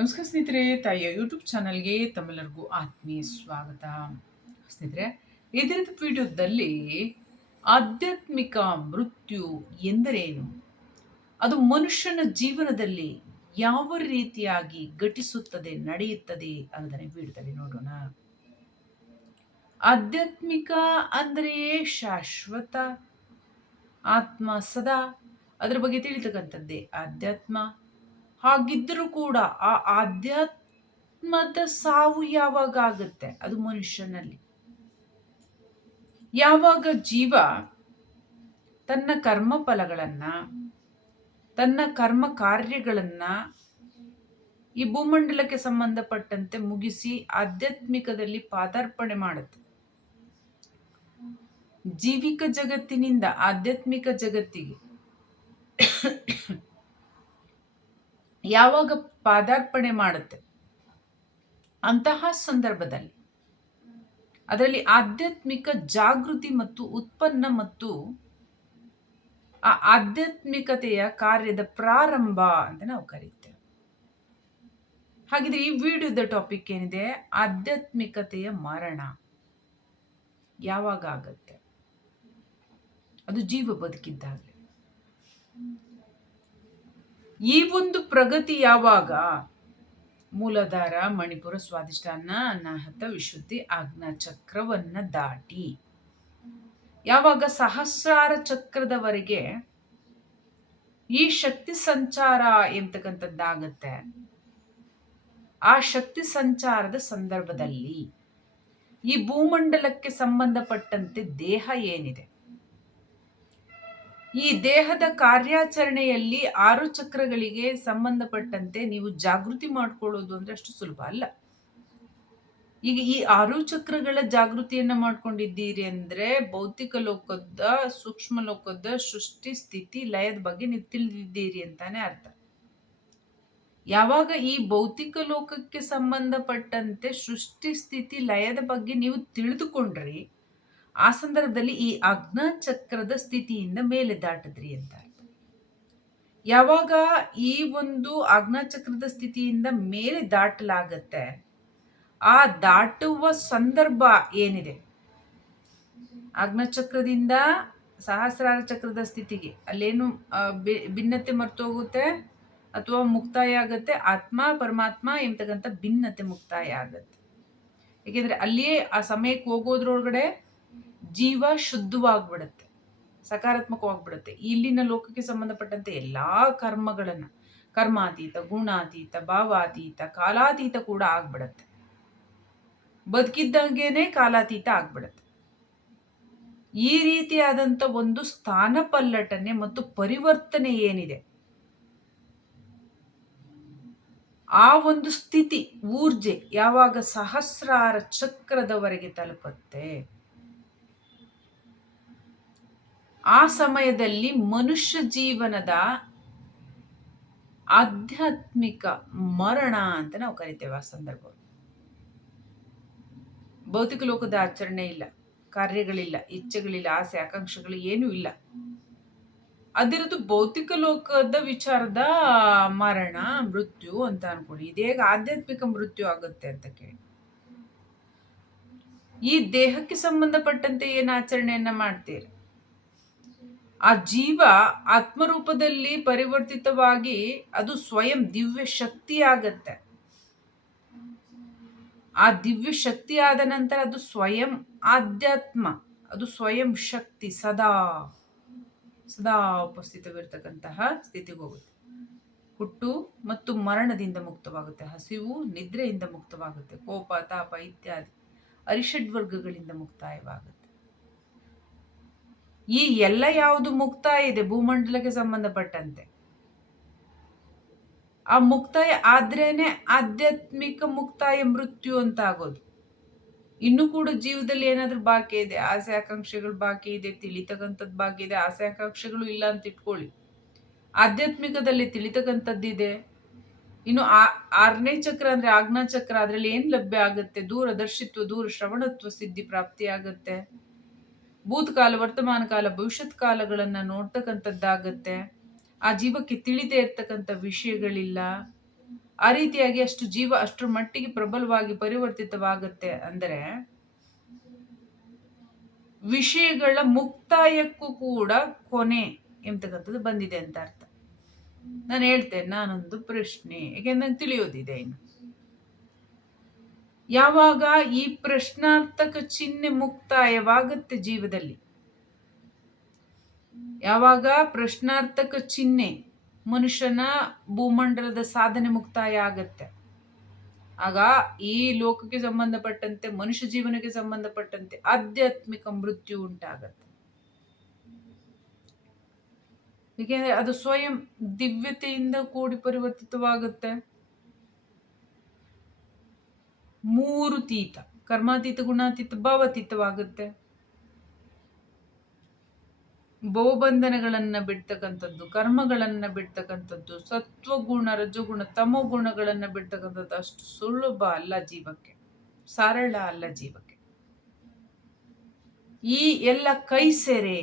ನಮಸ್ಕಾರ ಸ್ನೇಹಿತರೆ, ತಾಯಿಯ ಯೂಟ್ಯೂಬ್ ಚಾನಲ್ಗೆ ತಮ್ಮೆಲ್ಲರಿಗೂ ಆತ್ಮೀಯ ಸ್ವಾಗತ. ಸ್ನೇಹಿತರೆ ಇದರ ವಿಡಿಯೋದಲ್ಲಿ ಆಧ್ಯಾತ್ಮಿಕ ಮೃತ್ಯು ಎಂದರೇನು? ಅದು ಮನುಷ್ಯನ ಜೀವನದಲ್ಲಿ ಯಾವ ರೀತಿಯಾಗಿ ಘಟಿಸುತ್ತದೆ, ನಡೆಯುತ್ತದೆ ಅನ್ನೋದನ್ನ ವಿಡಿಯೋದಲ್ಲಿ ನೋಡೋಣ. ಆಧ್ಯಾತ್ಮಿಕ ಅಂದರೆ ಶಾಶ್ವತ ಆತ್ಮ ಸದಾ. ಅದರ ಬಗ್ಗೆ ತಿಳಿತಕ್ಕಂಥದ್ದೇ ಆಧ್ಯಾತ್ಮ. ಹಾಗಿದ್ದರೂ ಕೂಡ ಆ ಆಧ್ಯಾತ್ಮದ ಸಾವು ಯಾವಾಗ ಆಗುತ್ತೆ? ಅದು ಮನುಷ್ಯನಲ್ಲಿ. ಯಾವಾಗ ಜೀವ ತನ್ನ ಕರ್ಮ ಫಲಗಳನ್ನ, ತನ್ನ ಕರ್ಮ ಕಾರ್ಯಗಳನ್ನ ಈ ಭೂಮಂಡಲಕ್ಕೆ ಸಂಬಂಧಪಟ್ಟಂತೆ ಮುಗಿಸಿ ಆಧ್ಯಾತ್ಮಿಕದಲ್ಲಿ ಪಾದಾರ್ಪಣೆ ಮಾಡುತ್ತೆ. ಜೀವಿಕ ಜಗತ್ತಿನಿಂದ ಆಧ್ಯಾತ್ಮಿಕ ಜಗತ್ತಿಗೆ ಯಾವಾಗ ಪಾದಾರ್ಪಣೆ ಮಾಡುತ್ತೆ? ಅಂತಹ ಸಂದರ್ಭದಲ್ಲಿ. ಅದರಲ್ಲಿ ಆಧ್ಯಾತ್ಮಿಕ ಜಾಗೃತಿ ಮತ್ತು ಉತ್ಪನ್ನ ಮತ್ತು ಆ ಆಧ್ಯಾತ್ಮಿಕತೆಯ ಕಾರ್ಯದ ಪ್ರಾರಂಭ ಅಂತ ನಾವು ಕರೀತೇವೆ. ಹಾಗಿದ್ರೆ ಈ ವಿಡಿಯೋದ ಟಾಪಿಕ್ ಏನಿದೆ? ಆಧ್ಯಾತ್ಮಿಕತೆಯ ಮರಣ. ಯಾವಾಗ ಆಗತ್ತೆ? ಅದು ಜೀವ ಬದುಕಿದ್ದಾಗಲೇ. ಈ ಒಂದು ಪ್ರಗತಿ ಯಾವಾಗ? ಮೂಲಧಾರ ಮಣಿಪುರ ಸ್ವಾದಿಷ್ಟಾನ ಅನಾಹತ ವಿಶುದ್ಧಿ ಆಜ್ಞಾ ಚಕ್ರವನ್ನ ದಾಟಿ. ಯಾವಾಗ ಸಹಸ್ರಾರ ಚಕ್ರದವರೆಗೆ ಈ ಶಕ್ತಿ ಸಂಚಾರ ಎಂತಕ್ಕಂಥದ್ದಾಗತ್ತೆ? ಆ ಶಕ್ತಿ ಸಂಚಾರದ ಸಂದರ್ಭದಲ್ಲಿ ಈ ಭೂಮಂಡಲಕ್ಕೆ ಸಂಬಂಧಪಟ್ಟಂತೆ ದೇಹ ಏನಿದೆ? ಈ ದೇಹದ ಕಾರ್ಯಾಚರಣೆಯಲ್ಲಿ ಆರು ಚಕ್ರಗಳಿಗೆ ಸಂಬಂಧಪಟ್ಟಂತೆ ನೀವು ಜಾಗೃತಿ ಮಾಡ್ಕೊಳ್ಳೋದು ಅಂದ್ರೆ ಅಷ್ಟು ಸುಲಭ ಅಲ್ಲ. ಈಗ ಈ ಆರು ಚಕ್ರಗಳ ಜಾಗೃತಿಯನ್ನ ಮಾಡ್ಕೊಂಡಿದ್ದೀರಿ ಅಂದ್ರೆ ಭೌತಿಕ ಲೋಕದ ಸೂಕ್ಷ್ಮ ಲೋಕದ ಸೃಷ್ಟಿ, ಸ್ಥಿತಿ, ಲಯದ ಬಗ್ಗೆ ನೀವು ತಿಳಿದಿದ್ದೀರಿ ಅಂತಾನೆ ಅರ್ಥ. ಯಾವಾಗ ಈ ಭೌತಿಕ ಲೋಕಕ್ಕೆ ಸಂಬಂಧಪಟ್ಟಂತೆ ಸೃಷ್ಟಿ, ಸ್ಥಿತಿ, ಲಯದ ಬಗ್ಗೆ ನೀವು ತಿಳಿದುಕೊಂಡ್ರಿ ಆ ಸಂದರ್ಭದಲ್ಲಿ ಈ ಅಗ್ನಚಕ್ರದ ಸ್ಥಿತಿಯಿಂದ ಮೇಲೆ ದಾಟದ್ರಿ ಅಂತ. ಯಾವಾಗ ಈ ಒಂದು ಚಕ್ರದ ಸ್ಥಿತಿಯಿಂದ ಮೇಲೆ ದಾಟಲಾಗತ್ತೆ, ಆ ದಾಟುವ ಸಂದರ್ಭ ಏನಿದೆ? ಚಕ್ರದಿಂದ ಸಹಸ್ರಾರ ಚಕ್ರದ ಸ್ಥಿತಿಗೆ ಅಲ್ಲೇನು ಭಿನ್ನತೆ ಮರ್ತೋಗುತ್ತೆ ಅಥವಾ ಮುಕ್ತಾಯ ಆಗುತ್ತೆ? ಆತ್ಮ, ಪರಮಾತ್ಮ ಎಂಬತಕ್ಕಂಥ ಭಿನ್ನತೆ ಮುಕ್ತಾಯ ಆಗತ್ತೆ. ಏಕೆಂದರೆ ಅಲ್ಲಿಯೇ ಆ ಸಮಯಕ್ಕೆ ಹೋಗೋದ್ರೊಳಗಡೆ ಜೀವ ಶುದ್ಧವಾಗ್ಬಿಡುತ್ತೆ, ಸಕಾರಾತ್ಮಕವಾಗ್ಬಿಡುತ್ತೆ. ಇಲ್ಲಿನ ಲೋಕಕ್ಕೆ ಸಂಬಂಧಪಟ್ಟಂತೆ ಎಲ್ಲಾ ಕರ್ಮಗಳನ್ನು, ಕರ್ಮಾತೀತ, ಗುಣಾತೀತ, ಭಾವಾತೀತ, ಕಾಲಾತೀತ ಕೂಡ ಆಗ್ಬಿಡತ್ತೆ. ಬದುಕಿದ್ದಂಗೆನೆ ಕಾಲಾತೀತ ಆಗ್ಬಿಡತ್ತೆ. ಈ ರೀತಿಯಾದಂಥ ಒಂದು ಸ್ಥಾನ ಪಲ್ಲಟನೆ ಮತ್ತು ಪರಿವರ್ತನೆ ಏನಿದೆ? ಆ ಒಂದು ಸ್ಥಿತಿ, ಊರ್ಜೆ ಯಾವಾಗ ಸಹಸ್ರಾರ ಚಕ್ರದವರೆಗೆ ತಲುಪತ್ತೆ? ಆ ಸಮಯದಲ್ಲಿ ಮನುಷ್ಯ ಜೀವನದ ಆಧ್ಯಾತ್ಮಿಕ ಮರಣ ಅಂತ ನಾವು ಕರಿತೇವೆ ಆ ಸಂದರ್ಭ. ಭೌತಿಕ ಲೋಕದ ಆಚರಣೆ ಇಲ್ಲ, ಕಾರ್ಯಗಳಿಲ್ಲ, ಇಚ್ಛೆಗಳಿಲ್ಲ, ಆಸೆ, ಆಕಾಂಕ್ಷೆಗಳು ಏನೂ ಇಲ್ಲ. ಅದಿರೋದು ಭೌತಿಕ ಲೋಕದ ವಿಚಾರದ ಮರಣ, ಮೃತ್ಯು ಅಂತ ಅನ್ಕೊಳ್ಳಿ. ಇದೇಗ ಆಧ್ಯಾತ್ಮಿಕ ಮೃತ್ಯು ಆಗುತ್ತೆ ಅಂತ ಕೇಳಿ. ಈ ದೇಹಕ್ಕೆ ಸಂಬಂಧಪಟ್ಟಂತೆ ಏನು ಆಚರಣೆಯನ್ನ ಮಾಡ್ತೀರಿ? ಆ ಜೀವ ಆತ್ಮರೂಪದಲ್ಲಿ ಪರಿವರ್ತಿತವಾಗಿ ಅದು ಸ್ವಯಂ ದಿವ್ಯ ಶಕ್ತಿ ಆಗತ್ತೆ. ಆ ದಿವ್ಯ ಶಕ್ತಿ ಆದ ನಂತರ ಅದು ಸ್ವಯಂ ಆಧ್ಯಾತ್ಮ, ಅದು ಸ್ವಯಂ ಶಕ್ತಿ ಸದಾ ಸದಾ ಉಪಸ್ಥಿತವಿರ್ತಕ್ಕಂತಹ ಸ್ಥಿತಿಗೆ ಹೋಗುತ್ತೆ. ಹುಟ್ಟು ಮತ್ತು ಮರಣದಿಂದ ಮುಕ್ತವಾಗುತ್ತೆ, ಹಸಿವು ನಿದ್ರೆಯಿಂದ ಮುಕ್ತವಾಗುತ್ತೆ, ಕೋಪ, ತಾಪ ಇತ್ಯಾದಿ ಅರಿಷಡ್ವರ್ಗಗಳಿಂದ ಮುಕ್ತಾಯವಾಗುತ್ತೆ. ಈ ಎಲ್ಲ ಯಾವುದು ಮುಕ್ತಾಯ ಇದೆ, ಭೂಮಂಡಲಕ್ಕೆ ಸಂಬಂಧಪಟ್ಟಂತೆ. ಆ ಮುಕ್ತಾಯ ಆದ್ರೇನೆ ಆಧ್ಯಾತ್ಮಿಕ ಮುಕ್ತಾಯ ಮೃತ್ಯು ಅಂತ ಆಗೋದು ಇನ್ನು ಕೂಡ ಜೀವದಲ್ಲಿ ಏನಾದ್ರೂ ಬಾಕಿ ಇದೆ, ಆಸೆ ಆಕಾಂಕ್ಷೆಗಳು ಬಾಕಿ ಇದೆ, ತಿಳಿತಕ್ಕಂಥದ್ದು ಬಾಕಿ ಇದೆ, ಆಸೆ ಆಕಾಂಕ್ಷೆಗಳು ಇಲ್ಲ ಅಂತ ಇಟ್ಕೊಳ್ಳಿ. ಆಧ್ಯಾತ್ಮಿಕದಲ್ಲಿ ತಿಳಿತಕ್ಕಂಥದ್ದಿದೆ ಇನ್ನು ಆ ಆರನೇ ಚಕ್ರ ಅಂದ್ರೆ ಆಜ್ಞಾ ಚಕ್ರ, ಅದರಲ್ಲಿ ಏನ್ ಲಭ್ಯ ಆಗುತ್ತೆ? ದೂರದರ್ಶಿತ್ವ ದೂರ ಶ್ರವಣತ್ವ ಸಿದ್ಧಿ ಪ್ರಾಪ್ತಿ ಆಗುತ್ತೆ. ಭೂತಕಾಲ, ವರ್ತಮಾನ ಕಾಲ, ಭವಿಷ್ಯತ್ ಕಾಲಗಳನ್ನು ನೋಡ್ತಕ್ಕಂಥದ್ದಾಗತ್ತೆ. ಆ ಜೀವಕ್ಕೆ ತಿಳಿದೇ ಇರ್ತಕ್ಕಂಥ ವಿಷಯಗಳಿಲ್ಲ. ಆ ರೀತಿಯಾಗಿ ಅಷ್ಟು ಜೀವ ಅಷ್ಟರ ಮಟ್ಟಿಗೆ ಪ್ರಬಲವಾಗಿ ಪರಿವರ್ತಿತವಾಗುತ್ತೆ ಅಂದರೆ ವಿಷಯಗಳ ಮುಕ್ತಾಯಕ್ಕೂ ಕೂಡ ಕೊನೆ ಎಂಬತಕ್ಕಂಥದ್ದು ಬಂದಿದೆ ಅಂತ ಅರ್ಥ. ನಾನು ಹೇಳ್ತೇನೆ, ನಾನೊಂದು ಪ್ರಶ್ನೆ, ಏಕೆಂದ್ರೆ ನಂಗೆ ತಿಳಿಯೋದಿದೆ ಇನ್ನು. ಯಾವಾಗ ಈ ಪ್ರಶ್ನಾರ್ಥಕ ಚಿಹ್ನೆ ಮುಕ್ತಾಯವಾಗುತ್ತೆ ಜೀವದಲ್ಲಿ? ಯಾವಾಗ ಪ್ರಶ್ನಾರ್ಥಕ ಚಿಹ್ನೆ ಮನುಷ್ಯನ ಭೂಮಂಡಲದ ಸಾಧನೆ ಮುಕ್ತಾಯ ಆಗತ್ತೆ? ಆಗ ಈ ಲೋಕಕ್ಕೆ ಸಂಬಂಧಪಟ್ಟಂತೆ, ಮನುಷ್ಯ ಜೀವನಕ್ಕೆ ಸಂಬಂಧಪಟ್ಟಂತೆ ಆಧ್ಯಾತ್ಮಿಕ ಮೃತ್ಯು ಉಂಟಾಗತ್ತೆ. ಏಕೆಂದ್ರೆ ಅದು ಸ್ವಯಂ ದಿವ್ಯತೆಯಿಂದ ಕೂಡಿ ಪರಿವರ್ತಿತವಾಗುತ್ತೆ ಮೂರು ತೀತ. ಕರ್ಮಾತೀತ, ಗುಣಾತೀತ, ಭಾವತೀತವಾಗುತ್ತೆ. ಬಹುಬಂಧನಗಳನ್ನ ಬಿಡ್ತಕ್ಕಂಥದ್ದು, ಕರ್ಮಗಳನ್ನ ಬಿಡ್ತಕ್ಕಂಥದ್ದು, ಸತ್ವಗುಣ, ರಜಗುಣ ತಮೋ ಗುಣಗಳನ್ನ ಬಿಡ್ತಕ್ಕಂಥದ್ದು ಅಷ್ಟು ಸುಲಭ ಅಲ್ಲ ಜೀವಕ್ಕೆ. ಸರಳ ಅಲ್ಲ ಜೀವಕ್ಕೆ. ಈ ಎಲ್ಲ ಕೈ ಸೆರೆ,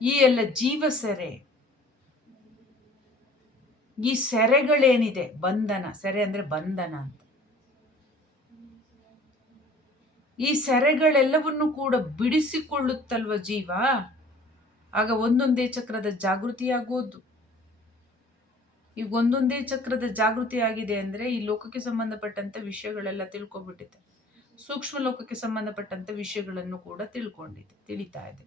ಈ ಎಲ್ಲ ಜೀವ ಸೆರೆ, ಈ ಸೆರೆಗಳೇನಿದೆ? ಬಂಧನ. ಸೆರೆ ಅಂದ್ರೆ ಬಂಧನ ಅಂತ ಈ ಸೆರೆಗಳೆಲ್ಲವನ್ನು ಕೂಡ ಬಿಡಿಸಿಕೊಳ್ಳುತ್ತಲ್ವ ಜೀವ? ಆಗ ಒಂದೊಂದೇ ಚಕ್ರದ ಜಾಗೃತಿಯಾಗೋದು. ಈಗ ಒಂದೊಂದೇ ಚಕ್ರದ ಜಾಗೃತಿ ಆಗಿದೆ ಅಂದ್ರೆ ಈ ಲೋಕಕ್ಕೆ ಸಂಬಂಧಪಟ್ಟಂತ ವಿಷಯಗಳೆಲ್ಲ ತಿಳ್ಕೊಬಿಟ್ಟಿದೆ ಸೂಕ್ಷ್ಮ ಲೋಕಕ್ಕೆ ಸಂಬಂಧಪಟ್ಟಂತ ವಿಷಯಗಳನ್ನು ಕೂಡ ತಿಳ್ಕೊಂಡಿದೆ, ತಿಳಿತಾ ಇದೆ.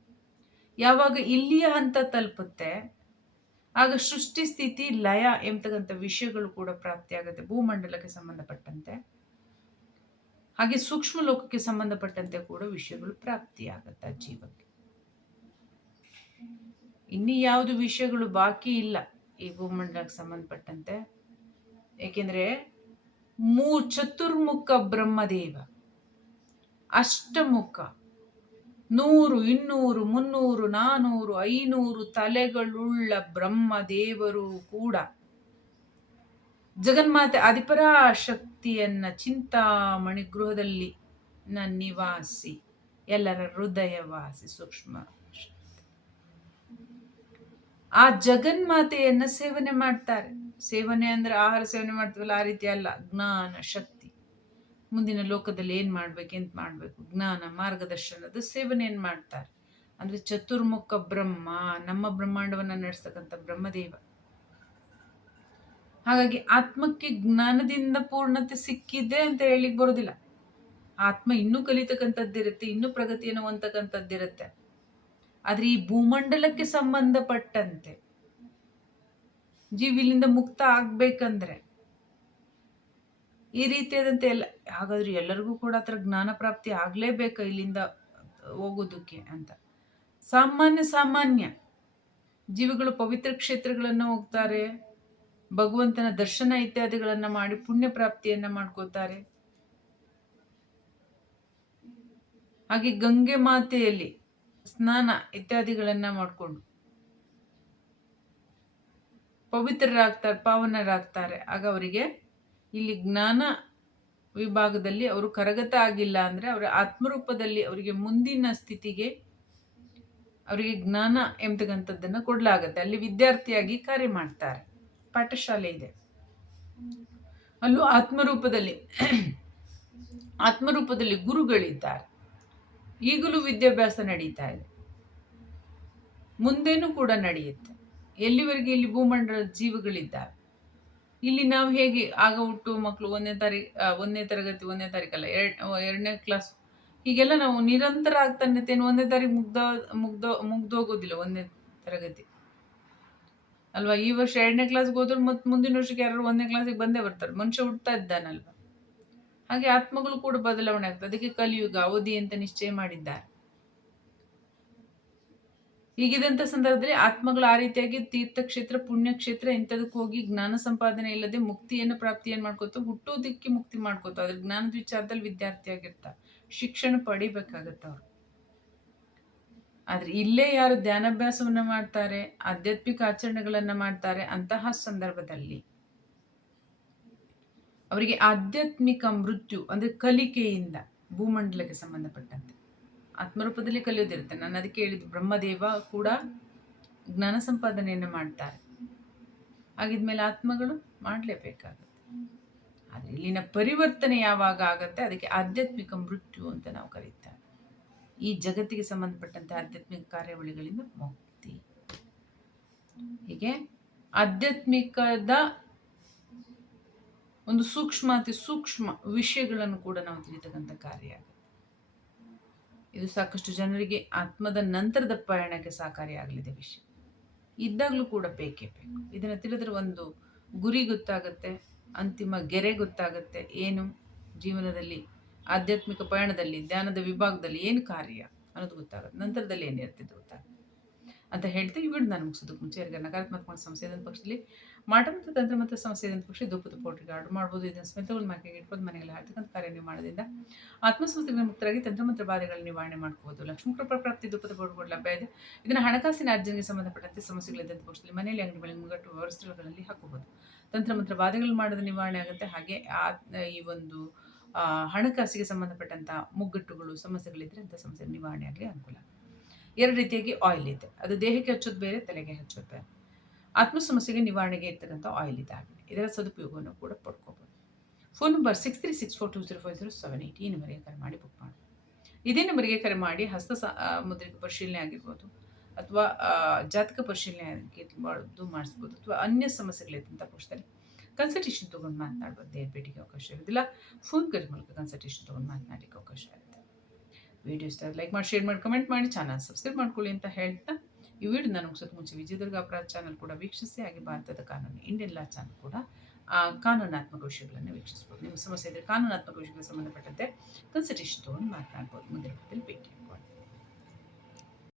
ಯಾವಾಗ ಇಲ್ಲಿಯ ಹಂತ ತಲುಪುತ್ತೆ, ಆಗ ಸೃಷ್ಟಿ ಸ್ಥಿತಿ, ಲಯ ಎಂಬತಕ್ಕಂಥ ವಿಷಯಗಳು ಕೂಡ ಪ್ರಾಪ್ತಿಯಾಗುತ್ತೆ, ಭೂಮಂಡಲಕ್ಕೆ ಸಂಬಂಧಪಟ್ಟಂತೆ. ಹಾಗೆ ಸೂಕ್ಷ್ಮ ಲೋಕಕ್ಕೆ ಸಂಬಂಧಪಟ್ಟಂತೆ ಕೂಡ ವಿಷಯಗಳು ಪ್ರಾಪ್ತಿಯಾಗತ್ತೆ ಜೀವಕ್ಕೆ ಇನ್ನೂ ಯಾವುದು ವಿಷಯಗಳು ಬಾಕಿ ಇಲ್ಲ ಈ ಭೂಮಂಡಲಕ್ಕೆ ಸಂಬಂಧಪಟ್ಟಂತೆ. ಏಕೆಂದರೆ ಮೂ ಚತುರ್ಮುಖ ಬ್ರಹ್ಮದೇವ, ಅಷ್ಟಮುಖ, ನೂರು, ಇನ್ನೂರು, ಮುನ್ನೂರು, ನಾನೂರು, ಐನೂರು ತಲೆಗಳುಳ್ಳ ಬ್ರಹ್ಮದೇವರು ಕೂಡ ಜಗನ್ಮಾತೆ ಆದಿಪರಾಶಕ್ತಿಯನ್ನ ಚಿಂತಾಮಣಿ ಗೃಹದಲ್ಲಿ ನಿವಾಸಿ, ಎಲ್ಲರ ಹೃದಯವಾಸಿ ಸೂಕ್ಷ್ಮ ಆ ಜಗನ್ಮಾತೆಯನ್ನು ಸೇವನೆ ಮಾಡ್ತಾರೆ. ಸೇವನೆ ಅಂದ್ರೆ ಆಹಾರ ಸೇವನೆ ಮಾಡ್ತೀವಲ್ಲ, ಆ ರೀತಿ ಅಲ್ಲ. ಜ್ಞಾನ, ಶಕ್ತಿ. ಮುಂದಿನ ಲೋಕದಲ್ಲಿ ಏನು ಮಾಡ್ಬೇಕು, ಎಂತ ಮಾಡಬೇಕು? ಜ್ಞಾನ, ಮಾರ್ಗದರ್ಶನದ ಸೇವನೆಯನ್ನು ಮಾಡ್ತಾರೆ? ಅಂದ್ರೆ ಚತುರ್ಮುಖ ಬ್ರಹ್ಮ, ನಮ್ಮ ಬ್ರಹ್ಮಾಂಡವನ್ನ ನಡೆಸ್ತಕ್ಕಂಥ ಬ್ರಹ್ಮದೇವ. ಹಾಗಾಗಿ ಆತ್ಮಕ್ಕೆ ಜ್ಞಾನದಿಂದ ಪೂರ್ಣತೆ ಸಿಕ್ಕಿದೆ ಅಂತ ಹೇಳಿಕ್ ಬರೋದಿಲ್ಲ. ಆತ್ಮ ಇನ್ನೂ ಕಲಿತಕ್ಕಂಥದ್ದಿರುತ್ತೆ, ಇನ್ನೂ ಪ್ರಗತಿಯನ್ನು ಹೊಂದತಕ್ಕಂಥದ್ದಿರುತ್ತೆ. ಆದ್ರೆ ಈ ಭೂಮಂಡಲಕ್ಕೆ ಸಂಬಂಧಪಟ್ಟಂತೆ ಜೀವಿಲಿಂದ ಮುಕ್ತ ಆಗ್ಬೇಕಂದ್ರೆ ಈ ರೀತಿಯಾದಂತೆ ಎಲ್ಲ, ಹಾಗಾದ್ರೆ ಎಲ್ಲರಿಗೂ ಕೂಡ ಆ ಜ್ಞಾನ ಪ್ರಾಪ್ತಿ ಆಗ್ಲೇಬೇಕ ಇಲ್ಲಿಂದ ಹೋಗೋದಕ್ಕೆ ಅಂತ. ಸಾಮಾನ್ಯ ಸಾಮಾನ್ಯ ಜೀವಿಗಳು ಪವಿತ್ರ ಕ್ಷೇತ್ರಗಳನ್ನು ಹೋಗ್ತಾರೆ. ಭಗವಂತನ ದರ್ಶನ ಇತ್ಯಾದಿಗಳನ್ನು ಮಾಡಿ ಪುಣ್ಯ ಪ್ರಾಪ್ತಿಯನ್ನು ಮಾಡ್ಕೋತಾರೆ. ಹಾಗೆ ಗಂಗೆ ಮಾತೆಯಲ್ಲಿ ಸ್ನಾನ ಇತ್ಯಾದಿಗಳನ್ನು ಮಾಡಿಕೊಂಡು ಪವಿತ್ರರಾಗ್ತಾರೆ, ಪಾವನರಾಗ್ತಾರೆ. ಆಗ ಅವರಿಗೆ ಇಲ್ಲಿ ಜ್ಞಾನ ವಿಭಾಗದಲ್ಲಿ ಅವರು ಕರಗತ ಆಗಿಲ್ಲ ಅಂದರೆ ಅವರ ಆತ್ಮರೂಪದಲ್ಲಿ ಅವರಿಗೆ ಮುಂದಿನ ಸ್ಥಿತಿಗೆ ಅವರಿಗೆ ಜ್ಞಾನ ಎಂಬತಕ್ಕಂಥದ್ದನ್ನು ಕೊಡಲಾಗತ್ತೆ. ಅಲ್ಲಿ ವಿದ್ಯಾರ್ಥಿಯಾಗಿ ಕಾರ್ಯ ಮಾಡ್ತಾರೆ. ಪಾಠಶಾಲೆ ಇದೆ. ಅಲ್ಲೂ ಆತ್ಮರೂಪದಲ್ಲಿ ಆತ್ಮರೂಪದಲ್ಲಿ ಗುರುಗಳಿದ್ದಾರೆ. ಈಗಲೂ ವಿದ್ಯಾಭ್ಯಾಸ ನಡೀತಾ ಇದೆ. ಮುಂದೇನೂ ಕೂಡ ನಡೆಯುತ್ತೆ. ಎಲ್ಲಿವರೆಗೆ ಇಲ್ಲಿ ಭೂಮಂಡಲದ ಜೀವಗಳಿದ್ದಾವೆ ಇಲ್ಲಿ ನಾವು ಹೇಗೆ ಆಗ ಹುಟ್ಟು ಮಕ್ಕಳು ಒಂದನೇ ತಾರೀಕು ಒಂದನೇ ತರಗತಿ, ಒಂದನೇ ತಾರೀಕಲ್ಲ, ಎರಡ್, ಎರಡನೇ ಕ್ಲಾಸ್ ಹೀಗೆಲ್ಲ ನಾವು ನಿರಂತರ ಆಗ್ತಾನೆ ಒಂದನೇ ತಾರೀಕು ಮುಗ್ದ, ಮುಗ್ದೋ, ಮುಗ್ದೋಗೋದಿಲ್ಲ, ಒಂದನೇ ತರಗತಿ. ಅಲ್ವಾ? ಈ ವರ್ಷ ಎರಡನೇ ಕ್ಲಾಸ್ಗೆ ಹೋದ್ರೆ ಮತ್ತೆ ಮುಂದಿನ ವರ್ಷಕ್ಕೆ ಯಾರು ಒಂದನೇ ಕ್ಲಾಸಿಗೆ ಬಂದೇ ಬರ್ತಾರೆ. ಮನುಷ್ಯ ಹುಡ್ತಾ ಇದ್ದಾನಲ್ವ? ಹಾಗೆ ಆತ್ಮಗಳು ಕೂಡ ಬದಲಾವಣೆ ಆಗ್ತದೆ. ಅದಕ್ಕೆ ಕಲಿಯುಗ, ಅವಧಿ ಅಂತ ನಿಶ್ಚಯ ಮಾಡಿದ್ದಾರೆ. ಈಗಿದಂಥ ಸಂದರ್ಭದಲ್ಲಿ ಆತ್ಮಗಳು ಆ ರೀತಿಯಾಗಿ ತೀರ್ಥಕ್ಷೇತ್ರ, ಪುಣ್ಯಕ್ಷೇತ್ರ ಇಂಥದಕ್ಕೆ ಹೋಗಿ ಜ್ಞಾನ ಸಂಪಾದನೆ ಇಲ್ಲದೆ ಮುಕ್ತಿಯನ್ನು ಪ್ರಾಪ್ತಿಯನ್ನು ಮಾಡ್ಕೋತ, ಹುಟ್ಟೋದಿಕ್ಕೆ ಮುಕ್ತಿ ಮಾಡ್ಕೋತ, ಅದ್ರ ಜ್ಞಾನದ ವಿಚಾರದಲ್ಲಿ ವಿದ್ಯಾರ್ಥಿ ಆಗಿರ್ತಾರೆ ಶಿಕ್ಷಣ ಪಡಿಬೇಕಾಗತ್ತೆ ಅವ್ರು. ಆದ್ರೆ ಇಲ್ಲೇ ಯಾರು ಧ್ಯಾನಾಭ್ಯಾಸವನ್ನು ಮಾಡ್ತಾರೆ, ಆಧ್ಯಾತ್ಮಿಕ ಆಚರಣೆಗಳನ್ನ ಮಾಡ್ತಾರೆ ಅಂತಹ ಸಂದರ್ಭದಲ್ಲಿ ಅವರಿಗೆ ಆಧ್ಯಾತ್ಮಿಕ ಮೃತ್ಯು ಅಂದ್ರೆ ಕಲಿಕೆಯಿಂದ ಭೂಮಂಡಲಕ್ಕೆ ಸಂಬಂಧಪಟ್ಟಂತೆ. ಆತ್ಮರೂಪದಲ್ಲಿ ಕಲಿಯೋದಿರುತ್ತೆ. ನಾನು ಅದಕ್ಕೆ ಹೇಳಿದ್ದು ಬ್ರಹ್ಮದೇವ ಕೂಡ ಜ್ಞಾನ ಸಂಪಾದನೆಯನ್ನು ಮಾಡ್ತಾರೆ. ಹಾಗಿದ್ಮೇಲೆ ಆತ್ಮಗಳು ಮಾಡಲೇಬೇಕಾಗುತ್ತೆ. ಆದರೆ ಇಲ್ಲಿನ ಪರಿವರ್ತನೆ ಯಾವಾಗ ಆಗುತ್ತೆ? ಅದಕ್ಕೆ ಆಧ್ಯಾತ್ಮಿಕ ಮೃತ್ಯು ಅಂತ ನಾವು ಕರೀತಾರೆ. ಈ ಜಗತ್ತಿಗೆ ಸಂಬಂಧಪಟ್ಟಂತೆ ಆಧ್ಯಾತ್ಮಿಕ ಕಾರ್ಯಾವಳಿಗಳಿಂದ ಮುಕ್ತಿ. ಹೀಗೆ ಆಧ್ಯಾತ್ಮಿಕದ ಒಂದು ಸೂಕ್ಷ್ಮ ಅತಿ ಸೂಕ್ಷ್ಮ ವಿಷಯಗಳನ್ನು ಕೂಡ ನಾವು ತಿಳಿತಕ್ಕಂಥ ಕಾರ್ಯ ಆಗುತ್ತೆ. ಇದು ಸಾಕಷ್ಟು ಜನರಿಗೆ ಆತ್ಮದ ನಂತರದ ಪ್ರಯಾಣಕ್ಕೆ ಸಹಕಾರಿಯಾಗಲಿದೆ ವಿಷಯ. ಇದ್ದಾಗಲೂ ಕೂಡ ಬೇಕೇ ಬೇಕು. ಇದನ್ನು ತಿಳಿದ್ರೆ ಒಂದು ಗುರಿ ಗೊತ್ತಾಗುತ್ತೆ, ಅಂತಿಮ ಗೆರೆ ಗೊತ್ತಾಗುತ್ತೆ, ಏನು ಜೀವನದಲ್ಲಿ ಆಧ್ಯಾತ್ಮಿಕ ಪಯಣದಲ್ಲಿ, ಧ್ಯಾನದ ವಿಭಾಗದಲ್ಲಿ ಏನು ಕಾರ್ಯ ಅನ್ನೋದು ಗೊತ್ತಾಗುತ್ತೆ. ನಂತರದಲ್ಲಿ ಏನು ಇರ್ತಿದ್ದು ಗೊತ್ತಾಗುತ್ತೆ. ಅಂತ ಹೇಳ್ತೀವಿ ಈ ವಿಡಿಯೋ ನಾನು ಮುಗಿಸೋದಕ್ಕೆ ಮುಂಚೆ ಯಾರಿಗೆ ನಕಾರಾತ್ಮಕ ಸಂಸ್ಥೆ ಪಕ್ಷದಲ್ಲಿ ಮಾಟ ಮತ್ತು ತಂತ್ರ ಮತ್ತು ಸಂಸ್ಥೆ ಪಕ್ಷ ಧೂಪದ ಪೌಡ್ರಿಗೆ ಆರ್ಡರ್ ಮಾಡ್ಬೋದು. ಇದನ್ನು ಸ್ಮೆಂತಗಳು ಮಾರ್ಕೆಗೆ ಇಟ್ಬೋದು. ಮನೆಯಲ್ಲಿ ಆಗ್ತಕ್ಕಂಥ ಕಾರ್ಯ ನೀವು ಮಾಡೋದ್ರಿಂದ ಆತ್ಮಸಂಸ್ಥೆಗಳ ಮುಕ್ತರಾಗಿ ತಂತ್ರಮಂತ್ರ ಬಾಧೆಗಳ ನಿವಾರಣೆ ಮಾಡ್ಕೋಬೋದು. ಲಕ್ಷ್ಮೀ ಕೃಪಾ ಪ್ರಾಪ್ತಿ ಧೂಪದ ಕೂಡ ಲಭ್ಯ ಇದೆ. ಇದನ್ನು ಹಣಕಾಸಿನ ಅರ್ಜನೆಗೆ ಸಂಬಂಧಪಟ್ಟಂತೆ ಸಮಸ್ಯೆಗಳಿದ್ದಂಥ ಪಕ್ಷದಲ್ಲಿ ಮನೆಯಲ್ಲಿ ಅಂಗಡಿ ಬಳಿ ಮುಗಟ್ಟು ವ್ಯವಸ್ಥೆಗಳಲ್ಲಿ ಹಾಕೋಬೋದು. ತಂತ್ರಮಂತ್ರ ಬಾಧೆಗಳು ಮಾಡೋದು ನಿವಾರಣೆ ಆಗುತ್ತೆ. ಹಾಗೆ ಆ, ಈ ಒಂದು ಹಣಕಾಸಿಗೆ ಸಂಬಂಧಪಟ್ಟಂಥ ಮುಗ್ಗಟ್ಟುಗಳು ಸಮಸ್ಯೆಗಳಿದ್ದರೆ ಅಂಥ ಸಮಸ್ಯೆ ನಿವಾರಣೆ ಆಗಲಿ ಅನುಕೂಲ. ಎರಡು ರೀತಿಯಾಗಿ ಆಯಿಲ್ ಇದೆ. ಅದು ದೇಹಕ್ಕೆ ಹಚ್ಚೋದು ಬೇರೆ, ತಲೆಗೆ ಹಚ್ಚೋದು ಬೇರೆ. ಆತ್ಮ ಸಮಸ್ಯೆಗೆ ನಿವಾರಣೆಗೆ ಇರ್ತಕ್ಕಂಥ ಆಯಿಲ್ ಇದಾಗಿದೆ ಇದರ ಸದುಪಯೋಗವನ್ನು ಕೂಡ ಪಡ್ಕೋಬೋದು. Phone number six three six four two zero five zero seven eight ಈ ನಂಬರಿಗೆ ಕರೆ ಮಾಡಿ ಬುಕ್ ಮಾಡಿ. ಇದೇ ನಂಬರಿಗೆ ಕರೆ ಮಾಡಿ ಹಸ್ತ ಮುದ್ರಿಕೆ ಪರಿಶೀಲನೆ ಆಗಿರ್ಬೋದು ಅಥವಾ ಜಾತಕ ಪರಿಶೀಲನೆ ಆಗಿರ್ಬೋದು, ಮಾಡಿಸ್ಬೋದು ಅಥವಾ ಅನ್ಯ ಸಮಸ್ಯೆಗಳಿದ್ದಂಥ ಪಕ್ಷದಲ್ಲಿ ಕನ್ಸಲ್ಟೇಷನ್ ತೊಗೊಂಡು ಮಾತನಾಡ್ಬೋದು ದೇಹ ಭೇಟಿಗೆ ಅವಕಾಶ ಇರೋದಿಲ್ಲ. ಫೋನ್ ಕರೆ ಮೂಲಕ ಕನ್ಸಲ್ಟೇಷನ್ ತೊಗೊಂಡು ಮಾತನಾಡಲಿಕ್ಕೆ ಅವಕಾಶ ಇರುತ್ತೆ ವಿಡಿಯೋ ಇಷ್ಟ ಲೈಕ್ ಮಾಡಿ ಶೇರ್ ಮಾಡಿ ಕಮೆಂಟ್ ಮಾಡಿ ಚಾನಲ್ ಸಬ್ಸ್ಕ್ರೈಬ್ ಮಾಡ್ಕೊಳ್ಳಿ ಅಂತ ಹೇಳ್ತಾ ಈ ವಿಡಿಯೋ ನಾನು ಸ್ವಲ್ಪ ಮುಂಚೆ ವಿಜಯದುರ್ಗ ಅಪರಾಧ ಚಾನಲ್ ಕೂಡ ವೀಕ್ಷಿಸಿ ಹಾಗೆ ಭಾರತದ ಕಾನೂನು ಇಂಡಿಯನ್ ಲಾ ಚಾನಲ್ ಕೂಡ ಆ, ಕಾನೂನಾತ್ಮಕ ವಿಷಯಗಳನ್ನು ವೀಕ್ಷಿಸ್ಬೋದು ನಿಮ್ಮ ಸಮಸ್ಯೆ ಇದ್ದರೆ ಕಾನೂನಾತ್ಮಕ ವಿಷಯಗಳಿಗೆ ಸಂಬಂಧಪಟ್ಟಂತೆ ಕನ್ಸಲ್ಟೇಷನ್ ತೊಗೊಂಡು ಮಾತನಾಡ್ಬೋದು. ಮುಂದಿನ ಭೇಟಿ